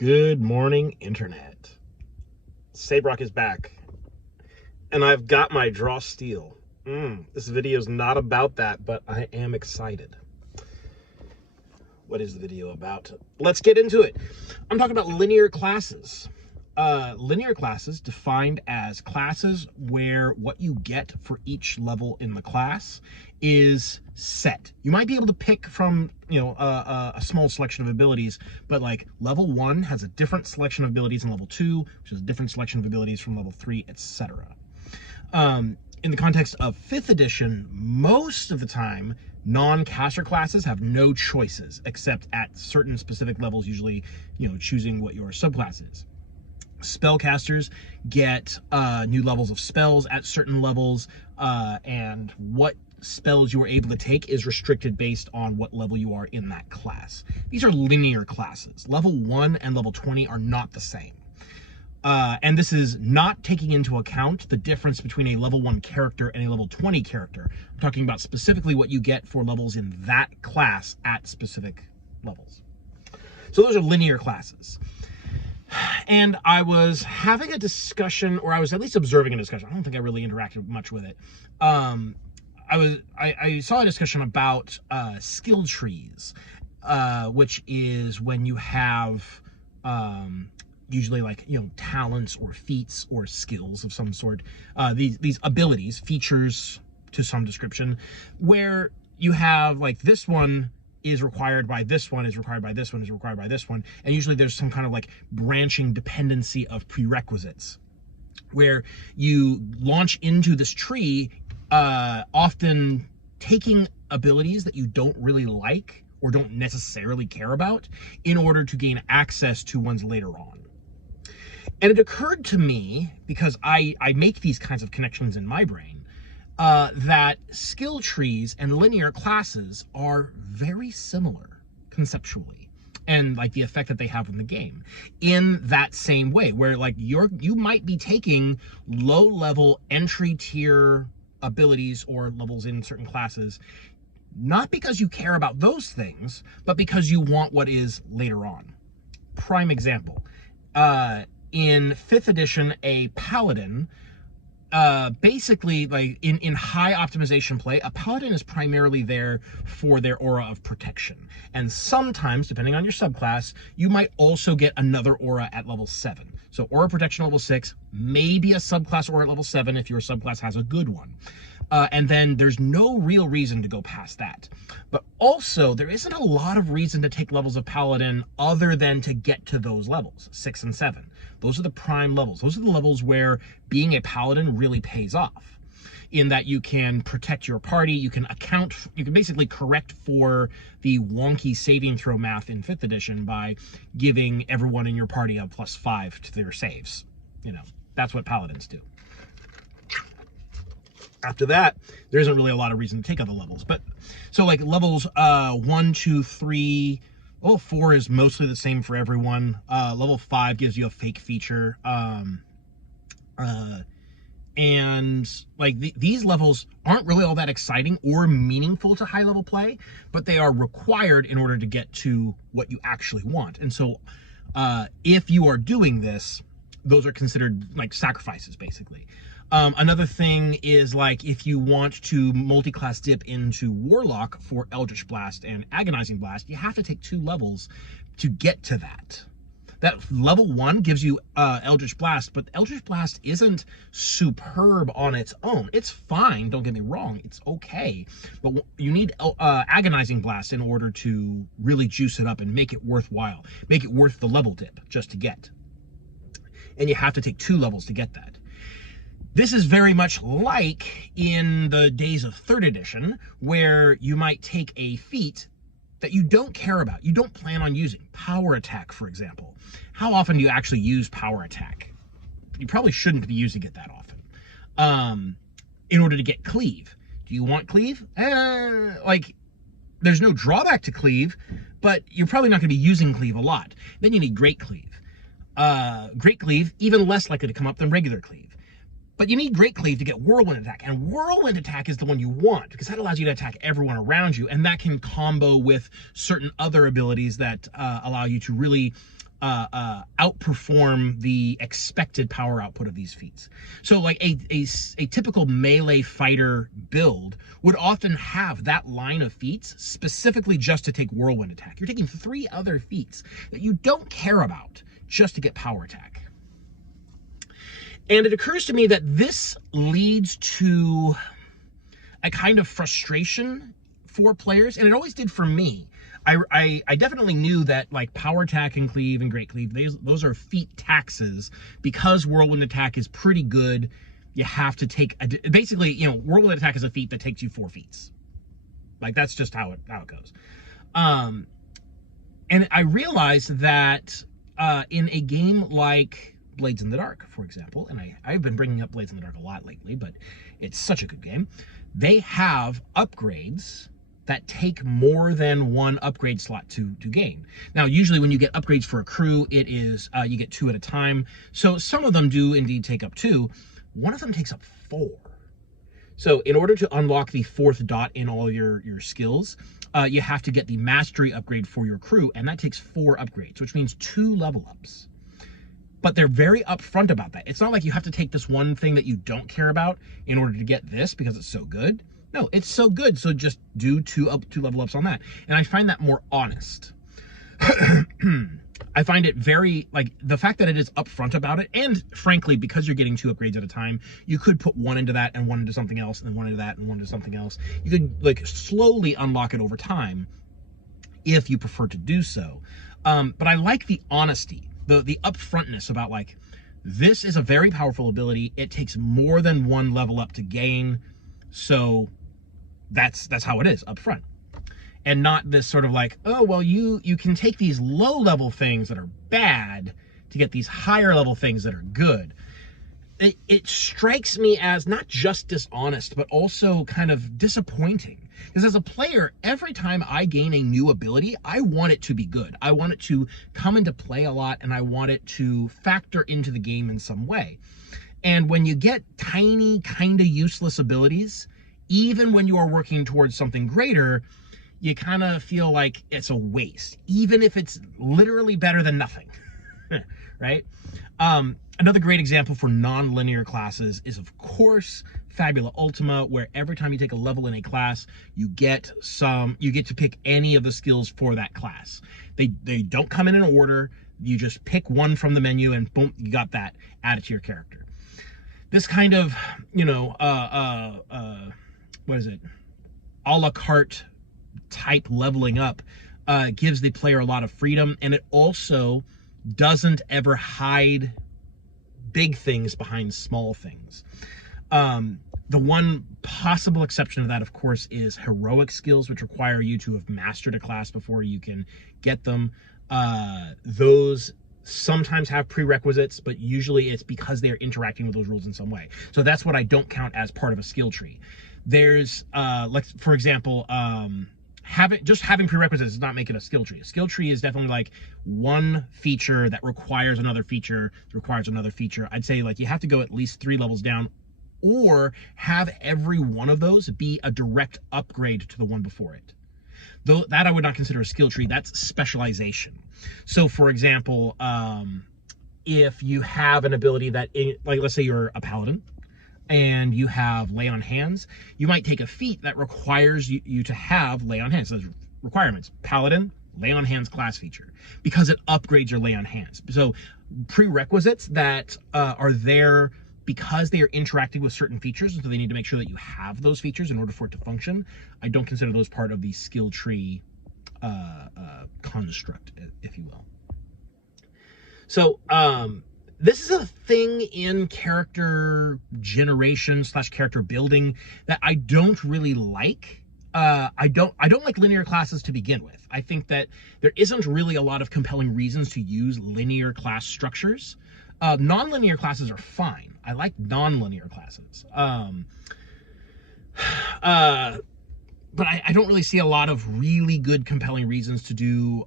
Good morning, Internet. Sabrock is back, and I've got my draw steel. This video is not about that, but I am excited. What is the video about? Let's get into it. I'm talking about linear classes. Linear classes defined as classes where what you get for each level in the class is set. You might be able to pick from, a small selection of abilities, but like level 1 has a different selection of abilities than level 2, which is a different selection of abilities from level 3, etc. In the context of 5th edition, most of the time, non-caster classes have no choices except at certain specific levels, usually, choosing what your subclass is. Spellcasters get new levels of spells at certain levels, and what spells you are able to take is restricted based on what level you are in that class. These are linear classes. Level 1 and level 20 are not the same. And this is not taking into account the difference between a level 1 character and a level 20 character. I'm talking about specifically what you get for levels in that class at specific levels. So those are linear classes. And I was having a discussion, or I was at least observing a discussion. I don't think I really interacted much with it. I saw a discussion about skill trees, which is when you have usually like, talents or feats or skills of some sort, these abilities, features to some description, where you have like this one is required by this one, is required by this one, is required by this one. And usually there's some kind of like branching dependency of prerequisites where you launch into this tree, often taking abilities that you don't really like or don't necessarily care about in order to gain access to ones later on. And it occurred to me, because I make these kinds of connections in my brain, that skill trees and linear classes are very similar conceptually, and like the effect that they have in the game in that same way, where like you might be taking low-level entry tier abilities or levels in certain classes, not because you care about those things, but because you want what is later on. Prime example, in 5th edition, a paladin, basically, like in high optimization play, a paladin is primarily there for their aura of protection. And sometimes, depending on your subclass, you might also get another aura at level 7. So aura protection level 6, maybe a subclass aura at level 7 if your subclass has a good one. And then there's no real reason to go past that. But also, there isn't a lot of reason to take levels of Paladin other than to get to those levels, 6 and 7. Those are the prime levels. Those are the levels where being a Paladin really pays off, in that you can protect your party, you can basically correct for the wonky saving throw math in 5th edition by giving everyone in your party a +5 to their saves. That's what Paladins do. After that, there isn't really a lot of reason to take other levels. But so like levels 1, 2, 3, level 4 is mostly the same for everyone. Level 5 gives you a fake feature. And like these levels aren't really all that exciting or meaningful to high level play, but they are required in order to get to what you actually want. And so if you are doing this, those are considered like sacrifices, basically. Another thing is like if you want to multi-class dip into Warlock for Eldritch Blast and Agonizing Blast, you have to take 2 levels to get to that. That level 1 gives you Eldritch Blast, but Eldritch Blast isn't superb on its own. It's fine, don't get me wrong, it's okay. But you need Agonizing Blast in order to really juice it up and make it worthwhile. Make it worth the level dip just to get. And you have to take 2 levels to get that. This is very much like in the days of 3rd edition, where you might take a feat that you don't care about, you don't plan on using. Power Attack, for example. How often do you actually use Power Attack? You probably shouldn't be using it that often. In order to get Cleave. Do you want Cleave? Like, there's no drawback to Cleave, but you're probably not going to be using Cleave a lot. Then you need Great Cleave. Great Cleave, even less likely to come up than regular Cleave. But you need Great Cleave to get Whirlwind Attack, and Whirlwind Attack is the one you want, because that allows you to attack everyone around you, and that can combo with certain other abilities that allow you to really outperform the expected power output of these feats. So like a typical melee fighter build would often have that line of feats specifically just to take Whirlwind Attack. You're taking 3 other feats that you don't care about just to get power attack. And it occurs to me that this leads to a kind of frustration for players, and it always did for me. I definitely knew that like power attack and cleave and great cleave, those are feat taxes. Because Whirlwind Attack is pretty good, you have to take basically, you know, Whirlwind Attack is a feat that takes you 4 feats. Like that's just how it goes. And I realized that in a game like Blades in the Dark, for example, and I've been bringing up Blades in the Dark a lot lately, but it's such a good game. They have upgrades that take more than 1 upgrade slot to gain. Now, usually when you get upgrades for a crew, it is, you get 2 at a time. So some of them do indeed take up 2. One of them takes up 4. So in order to unlock the 4th dot in all your skills, you have to get the mastery upgrade for your crew, and that takes 4 upgrades, which means 2 level ups. But they're very upfront about that. It's not like you have to take this one thing that you don't care about in order to get this because it's so good. No, it's so good, so just do 2 level ups on that. And I find that more honest. I find it very, like, the fact that it is upfront about it, and frankly, because you're getting 2 upgrades at a time, you could put 1 into that and 1 into something else, and then 1 into that and 1 into something else. You could, like, slowly unlock it over time if you prefer to do so. But I like the honesty. The upfrontness about like, this is a very powerful ability. It takes more than 1 level up to gain. So that's how it is up front. And not this sort of like, oh, well, you can take these low level things that are bad to get these higher level things that are good. It strikes me as not just dishonest, but also kind of disappointing. Because as a player, every time I gain a new ability, I want it to be good. I want it to come into play a lot, and I want it to factor into the game in some way. And when you get tiny, kind of useless abilities, even when you are working towards something greater, you kind of feel like it's a waste, even if it's literally better than nothing, right? Another great example for non-linear classes is, of course, Fabula Ultima, where every time you take a level in a class, you get to pick any of the skills for that class. They don't come in an order. You just pick one from the menu and boom, you got that added to your character. This kind of, you know, what is it? A la carte type leveling up gives the player a lot of freedom, and it also doesn't ever hide big things behind small things. The one possible exception to that, of course, is heroic skills, which require you to have mastered a class before you can get them. Those sometimes have prerequisites, but usually it's because they're interacting with those rules in some way. So that's what I don't count as part of a skill tree. There's, like, for example, having prerequisites does not make it a skill tree. A skill tree is definitely like one feature that requires another feature, that requires another feature. I'd say like you have to go at least 3 levels down, or have every one of those be a direct upgrade to the one before it. Though that I would not consider a skill tree, that's specialization. So for example, if you have an ability that, like let's say you're a paladin, and you have Lay on Hands, you might take a feat that requires you to have Lay on Hands. So there's requirements: Paladin, Lay on Hands class feature, because it upgrades your Lay on Hands. So prerequisites that are there because they are interacting with certain features, and so they need to make sure that you have those features in order for it to function. I don't consider those part of the skill tree construct, if you will. So, this is a thing in character generation / character building that I don't really like. I don't like linear classes to begin with. I think that there isn't really a lot of compelling reasons to use linear class structures. Non-linear classes are fine. I like non-linear classes. But I don't really see a lot of really good compelling reasons to do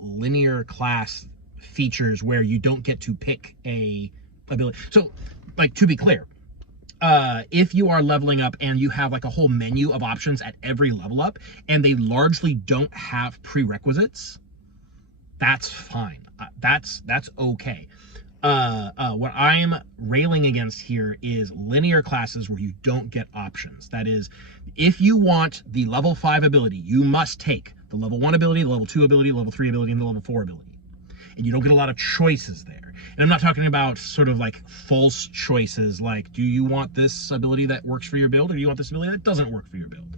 linear class features where you don't get to pick a ability. So, like, to be clear, if you are leveling up and you have like a whole menu of options at every level up and they largely don't have prerequisites, that's fine. That's okay. What I'm railing against here is linear classes where you don't get options. That is, if you want the level 5 ability, you must take the level 1 ability, the level 2 ability, level 3 ability, and the level 4 ability. And you don't get a lot of choices there. And I'm not talking about sort of like false choices, like, do you want this ability that works for your build, or do you want this ability that doesn't work for your build?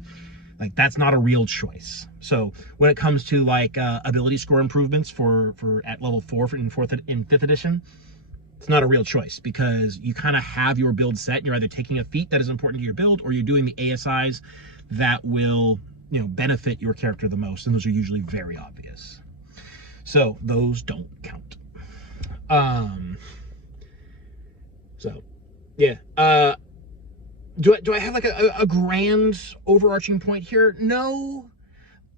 Like, that's not a real choice. So when it comes to like ability score improvements for at level 4 in 5th edition, it's not a real choice, because you kind of have your build set, and you're either taking a feat that is important to your build, or you're doing the ASIs that will, you know, benefit your character the most, and those are usually very obvious. So those don't count. So yeah. Do I have like a grand overarching point here? No.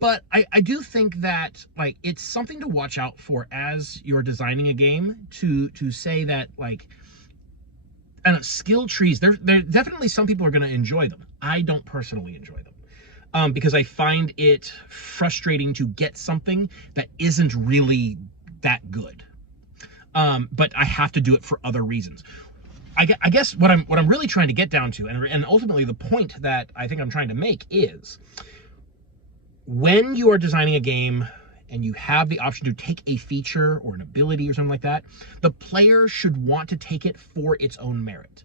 But I do think that like it's something to watch out for as you're designing a game, to say that like, I don't know, skill trees, there definitely some people are going to enjoy them. I don't personally enjoy them, because I find it frustrating to get something that isn't really that good. But I have to do it for other reasons. I guess what I'm really trying to get down to, and ultimately the point that I think I'm trying to make is, when you are designing a game and you have the option to take a feature or an ability or something like that, the player should want to take it for its own merit.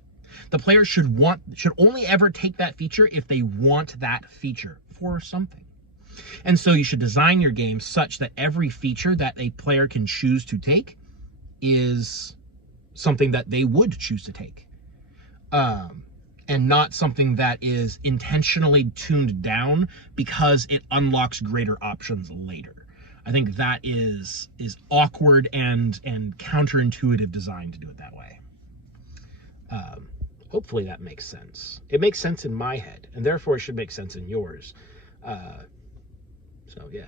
The player should only ever take that feature if they want that feature for something. And so you should design your game such that every feature that a player can choose to take is something that they would choose to take. And not something that is intentionally tuned down because it unlocks greater options later. I think that is awkward and counterintuitive design to do it that way. Hopefully that makes sense. It makes sense in my head, and therefore it should make sense in yours. So yeah.